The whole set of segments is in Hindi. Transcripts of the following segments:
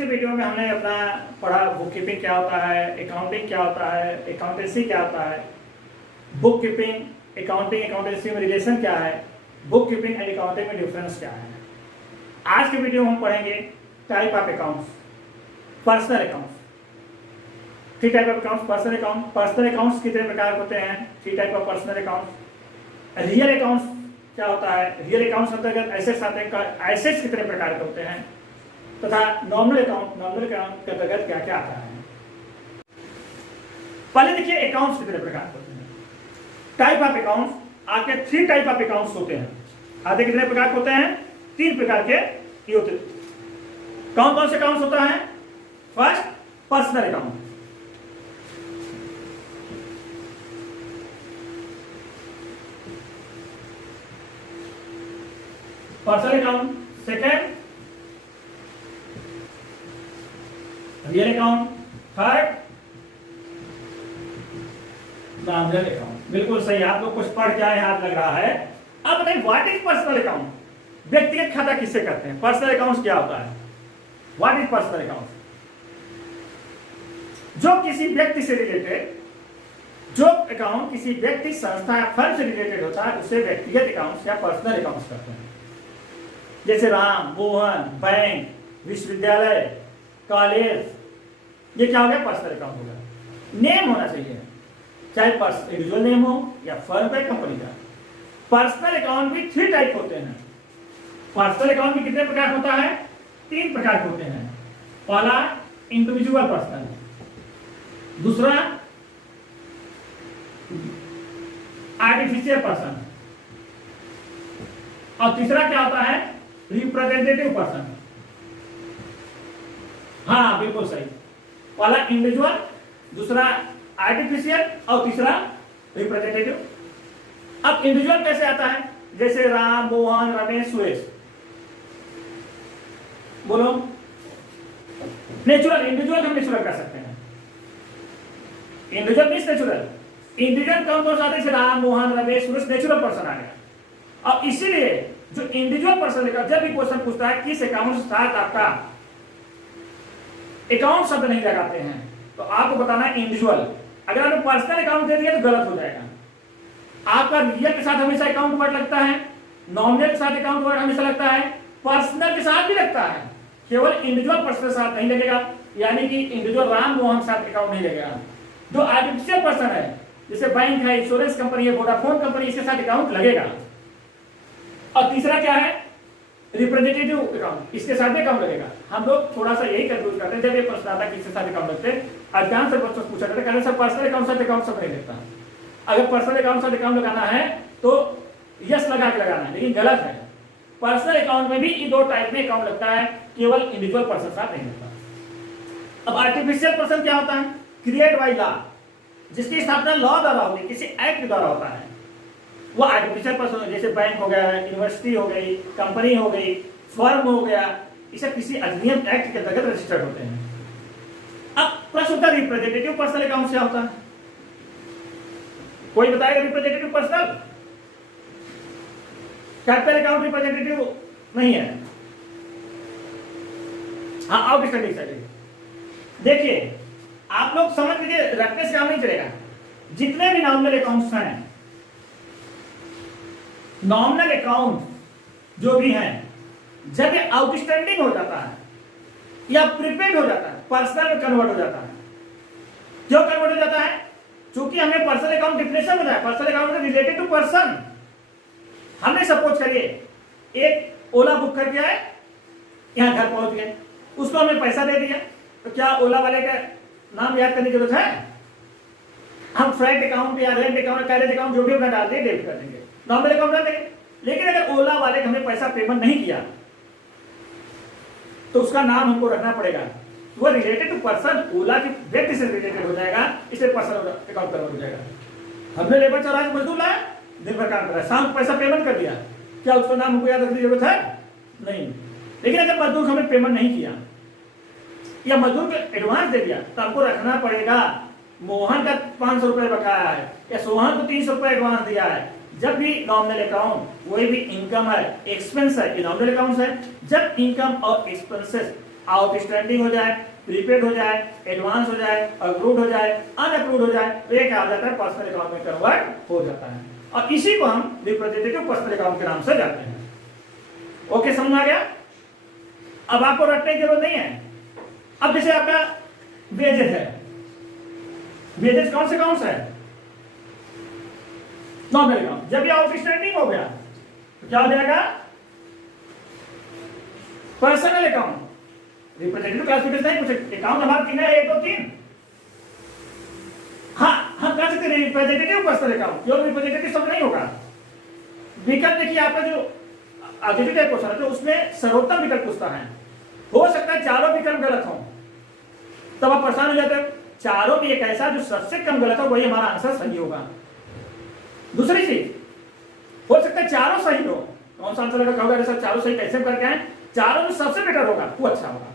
पिछले वीडियो में हमने अपना पढ़ा बुक कीपिंग क्या होता है, अकाउंटिंग क्या होता है, अकाउंटेंसी क्या होता है, बुक कीपिंग अकाउंटिंग अकाउंटेंसी में रिलेशन क्या है, बुक कीपिंग एंड अकाउंटिंग में डिफरेंस क्या है। आज के वीडियो में हम पढ़ेंगे type of accounts, personal accounts. Three type of accounts, personal accounts कितने प्रकार होते हैं, three type of personal accounts. Real accounts क्या होता है, रियल अकाउंट्स अंतर्गत एसेट्स आते हैं, एसेट्स कितने प्रकार के होते हैं, तथा नॉमिनल अकाउंट के अंतर्गत क्या क्या आता है। पहले देखिए अकाउंट्स कितने प्रकार के होते हैं। टाइप ऑफ अकाउंट्स, आपके थ्री टाइप ऑफ अकाउंट्स होते हैं। आधे कितने प्रकार के होते हैं, तीन प्रकार के ये होते हैं। कौन कौन से अकाउंट्स होता है? First, personal account. Personal account. Second, real account. Third, nominal account. बिल्कुल सही, आप लोग कुछ पढ़ के आए, हाथ लग रहा है। अब बताइए व्हाट इज पर्सनल अकाउंट? व्यक्तिगत खाता किसे कहते हैं? पर्सनल अकाउंट क्या होता है? What is personal account? जो किसी व्यक्ति से रिलेटेड, जो अकाउंट किसी व्यक्ति, संस्था या फर्म से रिलेटेड होता है उसे व्यक्तिगत अकाउंट या पर्सनल अकाउंट कहते हैं। जैसे राम, मोहन, बैंक, विश्वविद्यालय, कॉलेज, ये क्या हो गया? पर्सनल अकाउंट हो गया। नेम होना चाहिए, चाहे इंडिविजुअल नेम हो या फर्म का, कंपनी का। पर्सनल अकाउंट भी थ्री टाइप होते हैं। पर्सनल अकाउंट भी कितने प्रकार होता है? तीन प्रकार होते हैं। पहला इंडिविजुअल पर्सनल, दूसरा आर्टिफिशियल पर्सन, और तीसरा क्या होता है? Representative person. हाँ बिल्कुल सही, पहला इंडिविजुअल, दूसरा आर्टिफिशियल और तीसरा रिप्रेजेंटेटिव। अब इंडिविजुअल कैसे आता है? जैसे राम, मोहन, रमेश, सुरेश। बोलो। नेचुरल, इंडिविजुअल हम नेचुरल कर सकते हैं। Individual means natural. इंडिविजुअल कौन कौन सा आता है? जैसे राम, मोहन, रमेश, सुरेश, नेचुरल पर्सन आ गया। और इसीलिए जो इंडिविजुअल पर्सन लेकर जब भी क्वेश्चन पूछता है किस अकाउंट के साथ आपका अकाउंट शब्द नहीं लगाते हैं, तो आपको बताना है इंडिविजुअल। अगर आपने पर्सनल अकाउंट दे दिया तो गलत हो जाएगा। आपका रियल के साथ हमेशा अकाउंट वर्ड लगता है, नॉमिनल के साथ अकाउंट वर्ड हमेशा लगता है, पर्सनल के साथ भी लगता है, केवल इंडिविजुअल पर्सन के साथ नहीं लगेगा। यानी कि इंडिविजुअल राम मोहन के साथ अकाउंट नहीं लगेगा। जो आर्टिफिशियल पर्सन है, जैसे बैंक है, इंश्योरेंस कंपनी है, वोडाफोन कंपनी, इसके साथ अकाउंट लगेगा। और तीसरा क्या है? रिप्रेजेंटेटिव अकाउंट, इसके साथ भी अकाउंट लगेगा। हम लोग थोड़ा सा यही कंफ्यूज करते हैं जब ये प्रश्न आता है किसके साथ अकाउंट लगते हैं। अधिकांश बच्चों से पूछा जाता है, कहते सर पर्सनल अकाउंट साथ अकाउंट सब नहीं लगता। अगर पर्सनल अकाउंट साथ अकाउंट लगाना है तो यस लगा के लगाना है, लेकिन गलत है। पर्सनल अकाउंट में भी ये दो टाइप में अकाउंट लगता है, केवल इंडिविजुअल पर्सन साथ नहीं लगता। अब आर्टिफिशियल पर्सन क्या होता है? क्रिएट बाय लॉ, जिसकी स्थापना लॉ द्वारा होगी, किसी एक्ट द्वारा होता है, वो आर्टिफिशियल पर्सन। जैसे बैंक हो गया, यूनिवर्सिटी हो गई, कंपनी हो गई, फर्म हो गया, इसे किसी अधिनियम एक्ट के अंतर्गत रजिस्टर्ड होते हैं। अब प्रश्न होता है रिप्रेजेंटेटिव पर्सनल अकाउंट क्या होता है? कोई बताएगा representative personal? Capital account representative नहीं है। हाँ आओ स्टडी स्टडी देखिए, आप लोग समझ लीजिए, रखने से काम नहीं चलेगा। जितने भी नॉमिनल अकाउंट्स हैं, नॉमिनल अकाउंट जो भी हैं, जब ये आउटस्टैंडिंग हो जाता है या प्रीपेड हो जाता है, पर्सनल में कन्वर्ट हो जाता है। क्यों कन्वर्ट हो जाता है? क्योंकि हमें पर्सनल अकाउंट डिफिनेशन बताया, personal account related to person. हमने सपोज करिए एक ओला बुक कर दिया है, यहां घर पहुंच गए, उसको हमें पैसा दे दिया, तो क्या ओला वाले का नाम याद करने की जरूरत है? हम फ्रेंट अकाउंट या रेंट अकाउंट, कैरेज अकाउंट जो भी अपना डाल दें, डेबिट कर देंगे, नॉमिनल अकाउंट डाल देंगे। लेकिन अगर ओला वाले हमने पैसा पेमेंट नहीं किया तो उसका नाम हमको रखना पड़ेगा। वो रिलेटेड टू पर्सन, ओला की व्यक्ति से रिलेटेड हो जाएगा, इसलिए पर्सनल अकाउंट कन्वर्ट हो जाएगा। हमने लेबर चार्ज मजदूर लाया, दिन भर काम कर रहा है, शाम को पैसा पेमेंट कर दिया, क्या उसका नाम हमको याद रखने की जरूरत है? नहीं। लेकिन अगर मजदूर हमें पेमेंट नहीं किया या मजदूर को एडवांस दे दिया, तो हमको रखना पड़ेगा मोहन का 500 रुपए बकाया है या सोहन को 300 रुपए एडवांस दिया है। जब भी नॉमिनल अकाउंट कोई भी इनकम है, एक्सपेंस है, ये नॉमिनल अकाउंट है। जब इनकम और एक्सपेंसेस आउटस्टैंडिंग हो जाए, प्रीपेड हो जाए, एडवांस हो जाए, अक्रूड हो जाए, अनअक्रूड हो जाए, तो ये क्या हो जाता है, पर्सनल अकाउंट में कन्वर्ट हो जाता है और इसी को हम रिप्रेजेंटेटिव पर्सनल अकाउंट के नाम से जानते हैं। ओके, समझ आ गया? अब आपको रटने की जरूरत नहीं है। अब जैसे आपका वेजेस है, वेजेस कौन से है? Nominal account. जब ये आउटस्टैंडिंग हो गया तो क्या हो जाएगा, पर्सनल अकाउंट। रिप्रेजेंटेटिव क्लासिफिकेशन है, कुछ अकाउंट हमारे तीन है, 1 2 3। हाँ, हम कह सकते हैं रिप्रेजेंटेटिव पर्सनल अकाउंट, केवल रिप्रेजेंटेटिव सब नहीं होगा। विकल्प देखिए, आपका जो ऑब्जेक्टिव क्वेश्चन है तो उसमें सर्वोत्तम विकल्प पूछता है, हो सकता है चारों विकल्प गलत हो, तब आप परेशान हो जाते हैं। चारों में एक ऐसा जो सबसे कम गलत हो वही हमारा आंसर सही होगा। दूसरी चीज, हो सकता है चारों सही हो, कौन सा आंसर लगा कहोगे सर चारों सही कैसे करके हैं, चारों में सबसे बेटर होगा वो अच्छा होगा।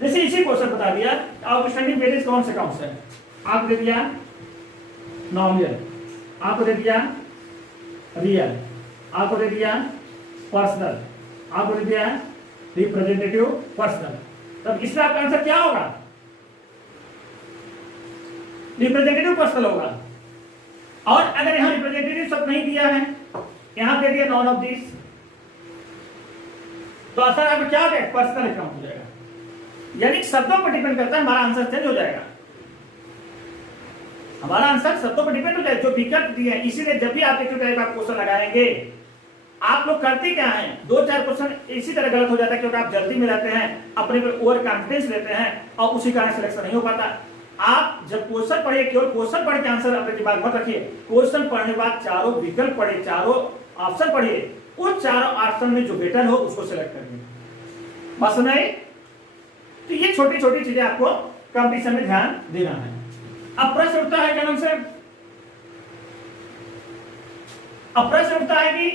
जैसे इसी क्वेश्चन बता दिया आउटस्टैंडिंग वेजेस कौन से है, आपको दे दिया नॉमिनल, आपको दे दिया रियल, आपको दे दिया पर्सनल, आपको दे दिया रिप्रेजेंटेटिव पर्सनल। तब इसमें आपका आंसर क्या होगा, रिप्रेजेंटेटिव पर्सनल होगा। और अगर यहां रिप्रेजेंटेटिव सब नहीं दिया है, यहां दे दिया नॉन ऑफ दिस, तो आंसर आपका क्या हो जाएगा, पर्सनल अकाउंट हो जाएगा। यानी शब्दों पर डिपेंड करता है, हमारा आंसर चेंज हो जाएगा, हमारा आंसर शब्दों पर डिपेंड हो जाएगा जो विकल्प दिए हैं। इसीलिए जब भी आप एक टाइप का क्वेश्चन लगाएंगे, आप लोग करते क्या हैं, 2-4 क्वेश्चन इसी तरह गलत हो जाता है क्योंकि आप जल्दी में रहते हैं, अपने पर ओवर कॉन्फिडेंस लेते हैं और उसी कारण सिलेक्शन नहीं हो पाता। आप जब क्वेश्चन पढ़िए, केवल क्वेश्चन पढ़ के आंसर अपने दिमाग मत रखिए, क्वेश्चन पढ़ने के बाद चारों विकल्प पढ़िए, चारों ऑप्शन पढ़िए, उस चारों ऑप्शन में जो बेटर हो उसको सिलेक्ट करिए। बस नहीं, तो ये छोटी छोटी चीजें आपको कंपटीशन में ध्यान देना है। अब प्रश्न उठता है क्या नाम से, अब प्रश्न उठता है कि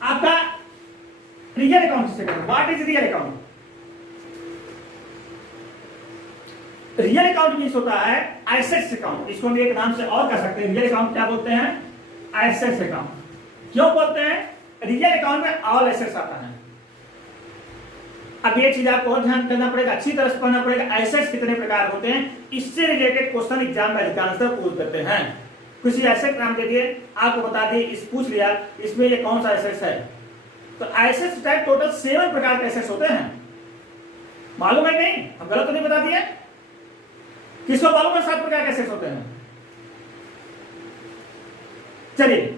आपका रियल अकाउंट किसे कहते हैं, what is real account. Real account means होता है एसेट्स अकाउंट, इसको हम एक नाम से और कह सकते हैं, रियल अकाउंट क्या बोलते हैं, एसेट्स अकाउंट। क्यों बोलते हैं, रियल अकाउंट में ऑल एसेट्स आता है। अब ये चीज आपको और ध्यान करना पड़ेगा, अच्छी तरह से पढ़ना पड़ेगा, एसेट्स कितने प्रकार होते हैं, इससे रिलेटेड क्वेश्चन एग्जाम में अधिकांशतः पूछ देते हैं। किसी एसेट नाम दे दिए, आपको बता दिए, इस पूछ लिया इसमें ये कौन सा एसेट्स है, तो एसेट्स टाइप टोटल 7 प्रकार के एसेट्स होते हैं। मालूम है नहीं, हम गलत तो नहीं बता दिए, किसको मालूम है 7 प्रकार के एसेट्स होते हैं। चलिए,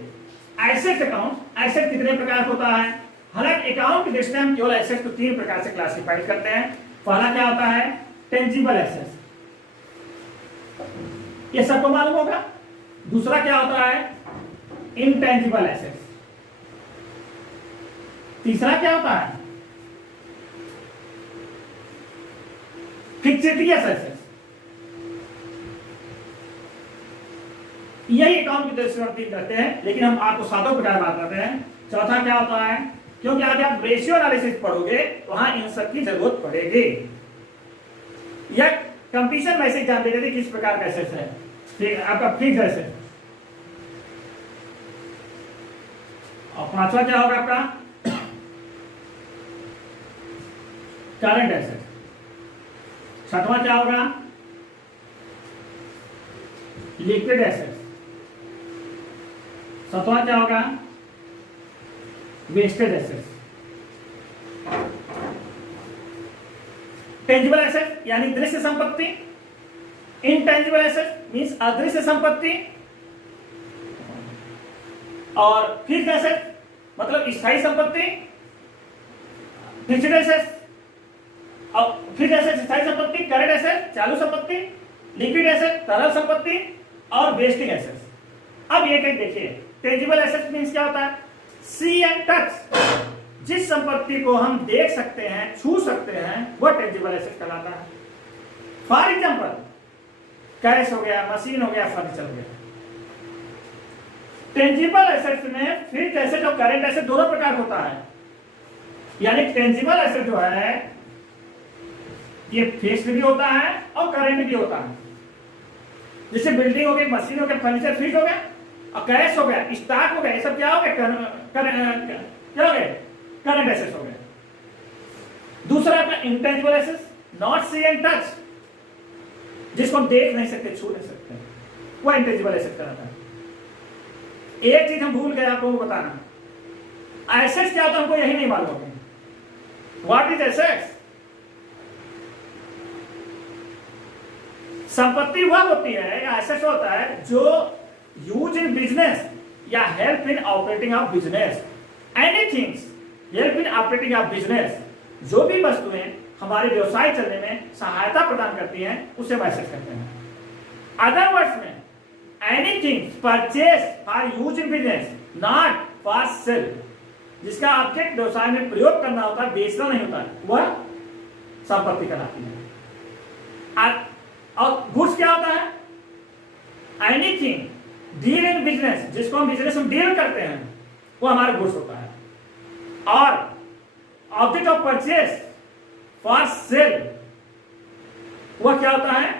एसेट अकाउंट, एसेट कितने प्रकार होता है, हालांकि अकाउंट की दृष्टि हम केवल एसेट्स को 3 प्रकार से क्लासिफाइड करते हैं। पहला क्या होता है, टेंजिबल एसेट्स, ये सबको मालूम होगा। दूसरा क्या होता है, इनटेंजिबल एसेट्स। तीसरा क्या होता है, फिक्सेटियस एसेट्स। यही अकाउंट की दृष्टि से करते हैं, लेकिन हम आपको 7 प्रकार बात करते हैं। चौथा क्या होता है, क्योंकि आगे आप रेशियो एनालिसिस पढ़ोगे तो वहां इन सब की जरूरत पड़ेगी। यह कंपटीशन में ऐसे जान देते किस प्रकार का एसेट्स है, ठीक है, आपका फिक्स एसेट। और 5वां क्या होगा आपका, करंट एसेट। 6वां क्या होगा, लिक्विड एसेट। 7वां क्या होगा, वेस्टेड एसेट। टेंजिबल एसेट यानी दृश्य संपत्ति, इनटेंजिबल एसेट मींस अदृश्य संपत्ति, और फिक्स्ड एसेट मतलब स्थायी संपत्ति, फिक्स्ड एसेट और फिक्स्ड एसेट स्थायी संपत्ति, करंट एसेट चालू संपत्ति, लिक्विड एसेट तरल संपत्ति और वेस्टिंग एसेट। अब ये कहीं देखिए, टेंजिबल एसेट मींस क्या होता है, सी एंड टच, जिस संपत्ति को हम देख सकते हैं, छू सकते हैं, वह टेंजिबल एसेट कहलाता है। फॉर एग्जांपल कैश हो गया, मशीन हो गया, फर्नीचर हो गया। टेंजिबल एसेट्स में फिक्स्ड एसेट और करंट एसेट दोनों प्रकार होता है, यानी टेंजिबल एसेट जो है ये फिक्स्ड भी होता है और करंट भी होता है। जैसे बिल्डिंग हो गई, मशीन हो गया, फर्नीचर फिक्स्ड हो गया, और कैश हो गया, स्टॉक हो गया, ये सब क्या हो गया, क्या हो गया, करंट एसेट्स हो गया। दूसरा अपना intangible assets, not see and touch, जिसको हम देख नहीं सकते, छू नहीं सकते, वह इंटेंजिबल एसेट कहलाता है। एक चीज हम भूल गए आपको बताना, एसेट्स क्या होता है हमको यही नहीं मालूम है। What is assets? संपत्ति वह होती है या एसेट्स होता है जो यूज इन बिजनेस या help in operating of business, anythings help in operating of business, जो भी वस्तुएं हमारे व्यवसाय चलने में सहायता प्रदान करती हैं उसे हम एसेट्स कहते हैं। अदर वर्ड्स में anything purchase for use in business not for sale, जिसका ऑब्जेक्ट व्यवसाय में प्रयोग करना होता है, बेचना नहीं होता, वह संपत्ति कहलाती है। और गुड्स क्या होता है? एनीथिंग डील इन बिजनेस, जिसको हम बिजनेस में डील करते हैं वो हमारा गुड्स होता है। और object of purchase for sale, वह क्या होता है?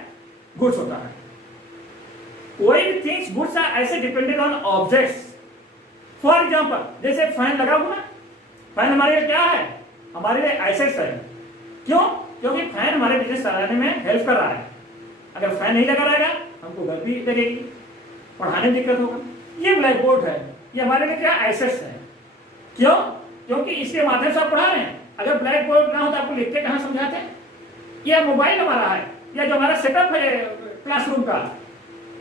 गुड्स होता है। कोई भी थिंग्स गुड्स आर ऐसे dependent on objects. For example जैसे फैन लगा हुआ है, फैन हमारे लिए क्या है? हमारे लिए एसेट्स है। क्यों? क्योंकि फैन हमारे बिजनेस चलाने में हेल्प कर रहा है। अगर फैन नहीं लगा रहेगा हमको गर्मी लगेगी, पढ़ाने में दिक्कत होगा। ये ब्लैक बोर्ड है, ये हमारे लिए क्या? एसेट्स है। क्यों? क्योंकि इसके माध्यम से आप पढ़ा रहे हैं। अगर ब्लैक बोर्ड ना हो तो आपको लिखते कहां समझाते हैं? यह मोबाइल हमारा है, या जो हमारा सेटअप है क्लासरूम का,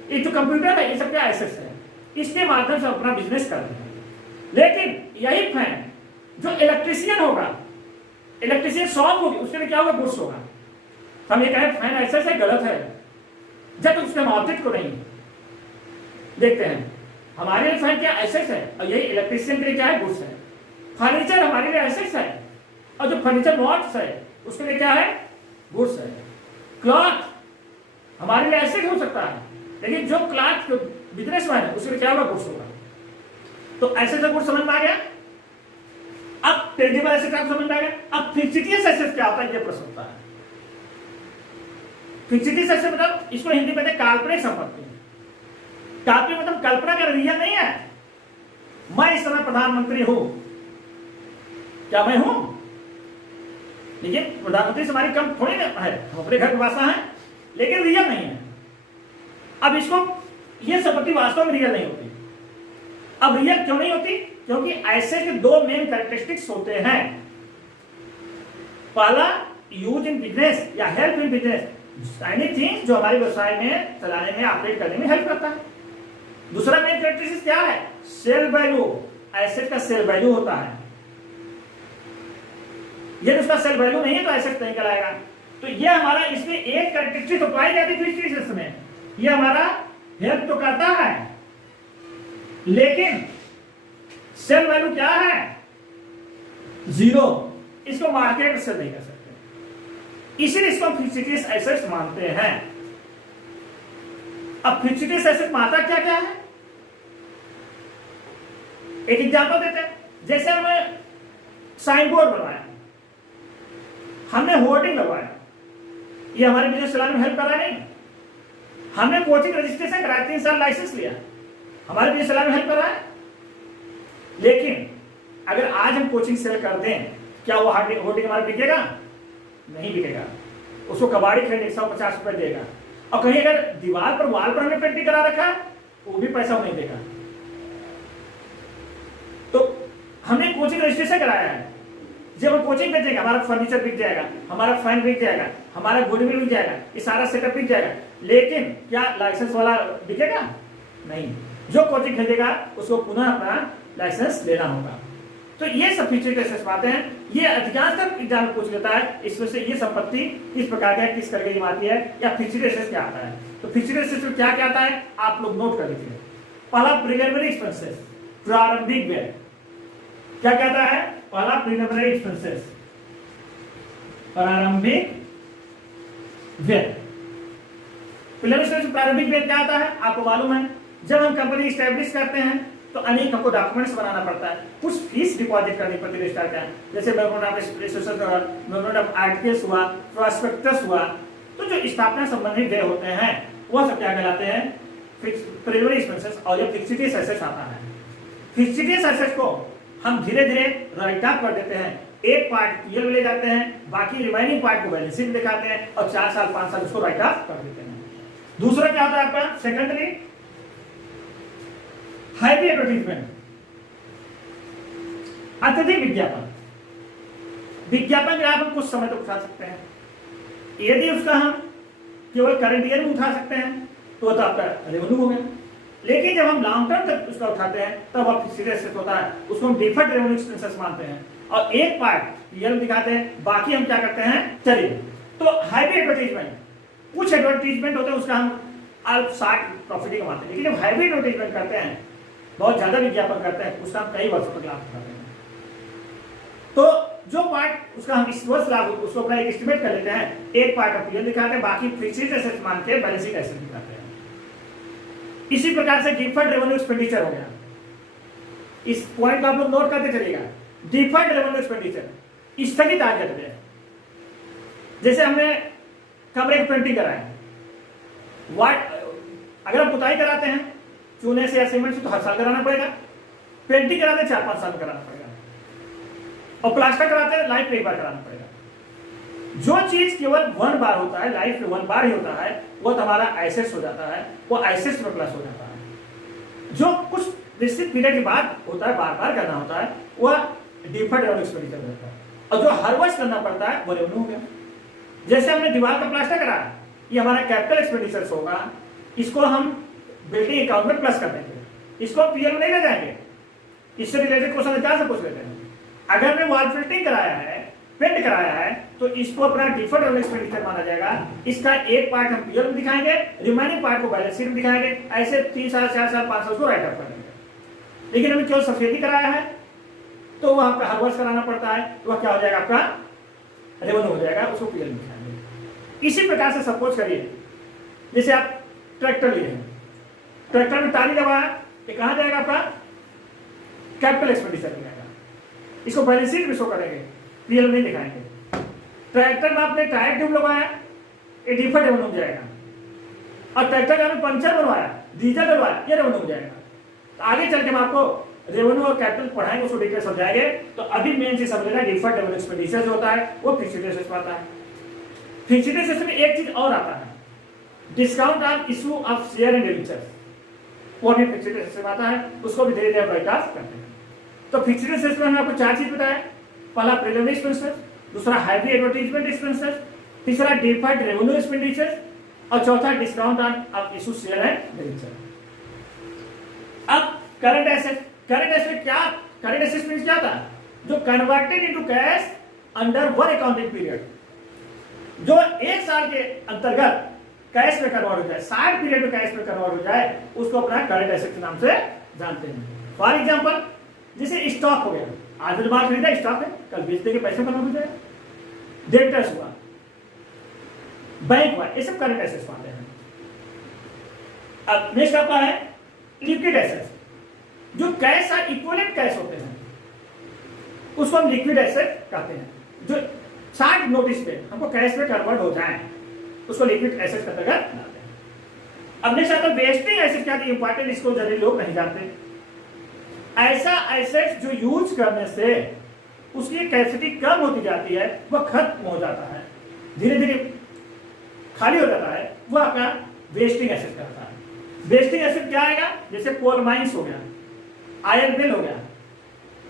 ये जो कंप्यूटर है, ये सब क्या? एसेट्स है। इसके माध्यम से अपना बिजनेस करते हैं। लेकिन यही फैन जो इलेक्ट्रिशियन होगा, इलेक्ट्रिशियन शॉप होगी, उसके लिए क्या होगा? गुड्स होगा। हम ये कहें फैन एसेट्स है, गलत है, जब तक उसके हम ऑब्जेक्ट को नहीं देखते हैं। हमारे लिए फैन क्या? एसेट्स है, और यही इलेक्ट्रिशियन के लिए क्या है? गुड्स है। फर्नीचर हमारे लिए एसेट्स है, और जो फर्नीचर मॉड्स है उसके लिए क्या है? गुड्स है। क्लॉथ हमारे लिए एसेट हो सकता है, लेकिन जो क्लॉथ बिजनेस में है उसके लिए क्या होगा? गुड्स होगा। तो एसेट और गुड्स समझ में आ गया। अब टेंजिबल एसेट आपको समझ में आ गया। अब फिक्सिटियस एसेट क्या होता है, ये प्रश्न होता है। फिक्सिटियस एसेट मतलब इसको हिंदी में काल्पनिक संपत्ति। काल्पनिक मतलब कल्पना का रियल नहीं है। मैं इस समय प्रधानमंत्री हूं, क्या मैं हूं? लेकिन प्रधानमंत्री से हमारी कम थोड़ी ना है, हम अपने घर के वासा है, लेकिन रियल नहीं है। अब इसको ये संपत्ति वास्तव में रियल नहीं होती। अब रियल क्यों नहीं होती? क्योंकि ऐसे के दो मेन कैरेक्टरिस्टिक्स होते हैं। पहला, यूज इन बिजनेस या हेल्प इन बिजनेस, एनीथिंग जो हमारे व्यवसाय में चलाने में, ऑपरेट करने में हेल्प करता है। दूसरा मेन कैरेक्टरिस्टिक्स क्या है? Sale value. एसेट का सेल वैल्यू होता है। यदि उसका सेल वैल्यू नहीं है तो एसेट नहीं कहलाएगा। तो ये हमारा इसमें एक कैरेक्टरिस्टिक तो पाई जाती है फिक्सिटियस में, ये हमारा हेल्प तो करता है, लेकिन सेल वैल्यू क्या है? जीरो। इसको मार्केट से नहीं कर सकते, इसीलिए इसको फिक्सिटियस एसेट्स मानते हैं। अब फिक्सिटियस एसेट मानता क्या क्या है? एक एग्जांपल देते हैं। जैसे हमने साइन बोर्ड बनवाया, हमने होर्डिंग लगवाया, ये हमारे बिजनेस चलाने में हेल्प कर रहा है नहीं? हमने कोचिंग रजिस्ट्रेशन कराया, 3 साल लाइसेंस लिया, हमारे बिजनेस चलाने में हेल्प कर रहा है। लेकिन अगर आज हम कोचिंग सेल कर दें, क्या वो होर्डिंग हमारा बिकेगा? नहीं बिकेगा। उसको कबाड़ी खरीदने 150 रुपए देगा, और कहीं अगर दीवार पर, वॉल पर हमने पेंटिंग करा रखा है, वो भी पैसा नहीं देगा। तो हमने कोचिंग रजिस्ट्रेशन कराया है, जब हम कोचिंग बेचेंगे हमारा फर्नीचर बिक जाएगा, हमारा फैन बिक जाएगा, हमारा गुडविल बिक जाएगा, ये सारा सेटअप बिक जाएगा, लेकिन क्या लाइसेंस वाला बिकेगा? नहीं। जो कोचिंग खरीदेगा उसको पुनः अपना लाइसेंस लेना होगा। तो ये सब फिक्सिटियस एसेट्स बातें हैं। ये अधिकांशतः एग्जाम में पूछ लेता है, इसमें से ये संपत्ति किस प्रकार का है, किस कैटेगरी में आती है, या फिक्सिटियस एसेट्स क्या आता है। तो फिक्सिटियस एसेट्स में क्या क्या आता है आप लोग नोट कर लीजिए। पहला, प्रीलिमिनरी एक्सपेंसेस, प्रारंभिक व्यय। क्या कहता है? पहला, प्रीलिमिनरी एक्सपेंसेस, प्रारंभिक व्यय। प्रीलिमिनरी प्रारंभिक व्यय क्या आता है आपको मालूम है? जब हम कंपनी स्टैब्लिश करते हैं तो अनेक हमको डॉक्यूमेंट्स बनाना पड़ता है, कुछ फीस डिपॉजिट करनी पड़ती है रजिस्ट्रार का, जैसे मेमोरेंडम ऑफ आर्टिकल्स हुआ, प्रोस्पेक्टस हुआ। तो जो स्थापना संबंधी व्यय होते हैं वह सब क्या कहलाते हैं? Preliminary expenses. और ये फिक्सिटियस एसेट्स आता है। फिक्सिटियस एसेट्स को हम धीरे धीरे राइट ऑफ कर देते हैं, एक पार्ट पीएल में ले जाते हैं, बाकी रिमेनिंग पार्ट को बैलेंस शीट में दिखाते हैं और 4 साल 5 साल उसको राइट ऑफ कर देते हैं। दूसरा क्या होता है आपका सेकेंडरी हाईवी एडवर्टीजमेंट, अत्यधिक विज्ञापन। विज्ञापन जो आप कुछ समय तक उठा सकते हैं, यदि उसका हम केवल करंट ईयर में उठा सकते हैं तो आपका रेवेन्यू हो गया, लेकिन जब हम लॉन्ग टर्म तक उसका उठाते हैं तब अब सीरियस होता है, उसको हम डिफर्ड रेवेन्यू एक्सपेंसेस मानते हैं और एक पार्ट पीएल दिखाते हैं, बाकी हम क्या करते हैं। चलिए, तो हाईवी एडवर्टीजमेंट, कुछ एडवर्टीजमेंट होते हैं उसका हम अल्प 60 प्रॉफिट कमाते हैं, लेकिन जब हाईवी एडवर्टीजमेंट करते हैं, बहुत ज्यादा विज्ञापन करते हैं, उसका हम कई वर्षों तक लाभ उठाते हैं। तो जो पार्ट उसका हम इस वर्ष लाभ उसको अपना एक एस्टिमेट कर लेते हैं, एक पार्ट हम पीएल दिखाते हैं, बाकी फिक्स्ड एसेट्स मान के बैलेंस शीट एसेट दिखाते हैं। इसी प्रकार से डिफर्ड रेवेन्यू एक्सपेंडिचर हो गया, इस पॉइंट को आप लोग नोट करते चलिएगा। डिफर्ड रेवेन्यू एक्सपेंडिचर स्थगित आय है, जैसे हमने कमरे की पेंटिंग कराया, अगर हम पुताई कराते हैं चूने से या सीमेंट से तो हर साल कराना पड़ेगा, पेंटिंग कराते हैं 4-5 साल में कराना पड़ेगा, और प्लास्टर कराते हैं लाइफ में एक बार कराना पड़ेगा। जो चीज केवल 1 बार होता है, लाइफ में 1 बार ही होता है, वो हमारा एसेट्स हो जाता है, वो एसेट्स में प्लस हो जाता है। जो कुछ निश्चित पीरियड के बाद होता है, बार बार करना होता है, वह डिफर्ड रेवेन्यू एक्सपेंडिचर होता है, और जो हर वर्ष करना पड़ता है वो रेवेन्यू हो गया। जैसे हमने दीवार का प्लास्टर कराया, ये हमारा कैपिटल एक्सपेंडिचर्स होगा, इसको हम बिल्डिंग अकाउंट में प्लस कर देंगे, इसको पीएल में नहीं ले जाएंगे। इससे रिलेटेड क्वेश्चन 4 से पूछ लेते हैं। अगर हमने वॉल फिल्टिंग कराया है, पेंट कराया है, तो इसको अपना डिफर्ड रेवेन्यू एक्सपेंडिचर माना जाएगा। इसका एक पार्ट हम पीएल में दिखाएंगे, रिमेनिंग पार्ट को बैलेंस शीट में दिखाएंगे, ऐसे 3 साल 4 साल 5 साल को राइट ऑफ कर देंगे। लेकिन हमने केवल सफेदी कराया है तो वह आपका हर वर्ष कराना पड़ता है, तो वह क्या हो जाएगा, आपका रेवेन्यू हो जाएगा, उसको पीएल में दिखाएंगे। इसी प्रकार से सपोज करिए, जैसे आप ट्रैक्टर लिए हैं, ट्रैक्टर में टाली दबाया, ये कहां जाएगा, आपका कैपिटल एक्सपेंडिचर में जाएगा, इसको बैलेंस शीट में शो करेंगे, पीएल में नहीं दिखाएंगे। ट्रैक्टर में आपने टायर ट्यूब लगाया, ये डिफर्ड रेवेन्यू हो जाएगा, और ट्रैक्टर का आपने पंचर बनवाया, डीजल डलवाया, ये रेवेन्यू हो जाएगा। तो आगे चल के हम आपको रेवेन्यू और कैपिटल पढ़ाएंगे, उसको डिटेल समझाएंगे। तो अभी मेन चीज समझ लेना, डिफर्ड रेवेन्यू एक्सपेंडिचर जो होता है वो फिक्स्ड एसेट्स में आता है। फिक्स्ड एसेट्स में एक चीज और आता है, discount on issue of share and debentures, वो भी फिक्स्ड एसेट्स में आता है, उसको भी धीरे धीरे राइट ऑफ करते हैं। तो फिक्स्ड एसेट्स में हमने आपको 4 चीज बताया, पहला प्रीलिमिनरी एक्सपेंसेस, दूसरा हाईवी एडवर्टाइजमेंट एक्सपेंसेस, तीसरा डिफर्ड रेवेन्यू एक्सपेंडिचर, और चौथा discount on off issue share and debenture. अब करंट एसेट, करंट एसेट क्या, करंट एसेट मींस क्या था, जो converted into cash under 1 accounting period, जो 1 साल के अंतर्गत कैश में कन्वर्ट हो जाए, 60 पीरियड में कैश में कन्वर्ट हो जाए, उसको अपना करंट एसेट के नाम से जानते हैं। फॉर एग्जांपल, जैसे स्टॉक हो गया, आज माल खरीदा, स्टॉक है, कल बेचने के पैसे कन्वर्ट हो जाए, डेटर्स हुआ, बैंक हुआ, ये सब करंट एसेट्स मानते हैं। अब नेक्स्ट आपका है लिक्विड एसेट्स, जो कैश और इक्विवेलेंट कैश होते हैं, उसको हम लिक्विड एसेट कहते हैं। जो 60 नोटिस पे हमको कैश में कन्वर्ट हो जाए, उसको लिक्विड एसेट का अंतर्गत लाते हैं। अब नेक्स्ट आता है वेस्टिंग एसेट, क्या इंपॉर्टेंट, इसको जनरली लोग नहीं जानते। ऐसा एसेट जो यूज करने से उसकी कैपेसिटी कम होती जाती है, वह खत्म हो जाता है, धीरे धीरे खाली हो जाता है, वह आपका वेस्टिंग एसेट करता है। वेस्टिंग एसेट क्या आएगा, जैसे कोल माइंस हो गया, आयल वेल हो गया,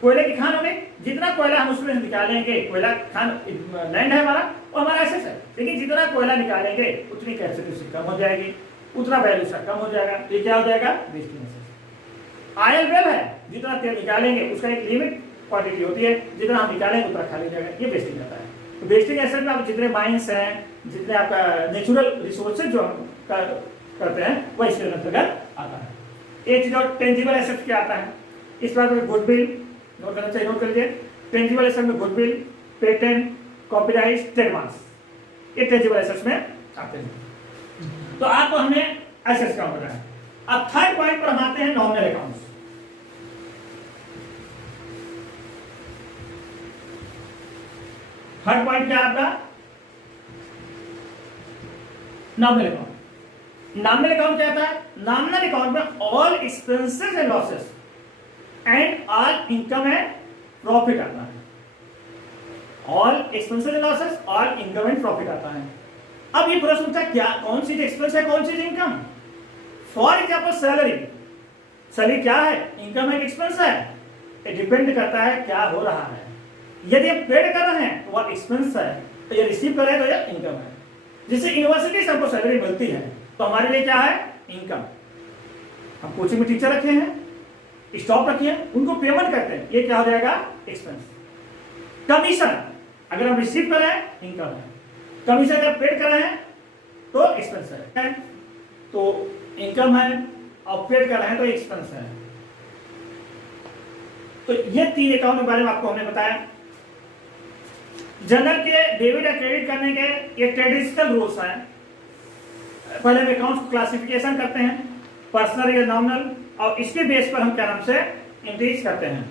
कोयले की खान हो गई, जितना कोयला हम उसमें निकालेंगे, कोयला खान लैंड है हमारा, वो हमारा एसेट है, लेकिन जितना कोयला निकालेंगे उतनी कैपेसिटी उसकी कम हो जाएगी, उतना वैल्यू उसका कम हो जाएगा, ये क्या हो जाएगा, वेस्टिंग एसेट। आयल वेल है, जितना तेल निकालेंगे उसका एक लिमिट क्वांटिटी होती है, जितना हम निकालेंगे उतना खाली हो जाएगा, ये वेस्टिंग रहता है। तो वेस्टिंग एसेट में आप जितने माइंस हैं, जितने आपका नेचुरल रिसोर्सेज जो हम करते हैं, वह इसके अंतर्गत आता है। एक चीज और टेंजिबल एसेट क्या आता है, इस बात में गुडविल नोट करना चाहिए, नोट कर लीजिए। टेंजिबल एसेट में गुडविल, पेटेंट, कॉपीराइट, ट्रेडमार्क्स, ये टेंजिबल एसेट्स में आते हैं। तो आपको हमने एसेट्स का बताया। अब थर्ड पॉइंट पर हम आते हैं, नॉमिनल अकाउंट्स। थर्ड पॉइंट क्या आपका, नॉमिनल अकाउंट। नॉमिनल अकाउंट क्या होता है, नॉमिनल अकाउंट में all expenses and losses and all income and profit आता है। All expenses and losses, all income and profit आता है। अब ये प्रश्न पूछा क्या कौन सी एक्सपेंस है कौन सी income. For example salary, salary क्या है, इनकम है एक्सपेंस है, ये डिपेंड करता है क्या हो रहा है। यदि हम पेड कर रहे हैं तो वह एक्सपेंस है, तो ये रिसीव कर रहे हैं तो यह इनकम है। जिससे यूनिवर्सिटी से हमको सैलरी मिलती है तो हमारे लिए क्या है, इनकम। हम कोचिंग में टीचर रखे हैं, स्टॉप रखे हैं, उनको पेमेंट करते हैं, ये क्या हो जाएगा, एक्सपेंस। कमीशन अगर हम रिसीव कर रहे हैं इनकम है, कमीशन अगर पेड कर रहे हैं तो एक्सपेंस है, तो इनकम है, और पेड कर रहे हैं तो एक्सपेंस है। तो ये 3 अकाउंट के बारे में आपको हमने बताया। जनरल के डेबिट या क्रेडिट करने के ये ट्रेडिशनल रूल्स हैं। पहले हम अकाउंट को क्लासिफिकेशन करते हैं, पर्सनल या नॉमिनल, और इसके बेस पर हम क्या नाम से एंट्रीज करते हैं।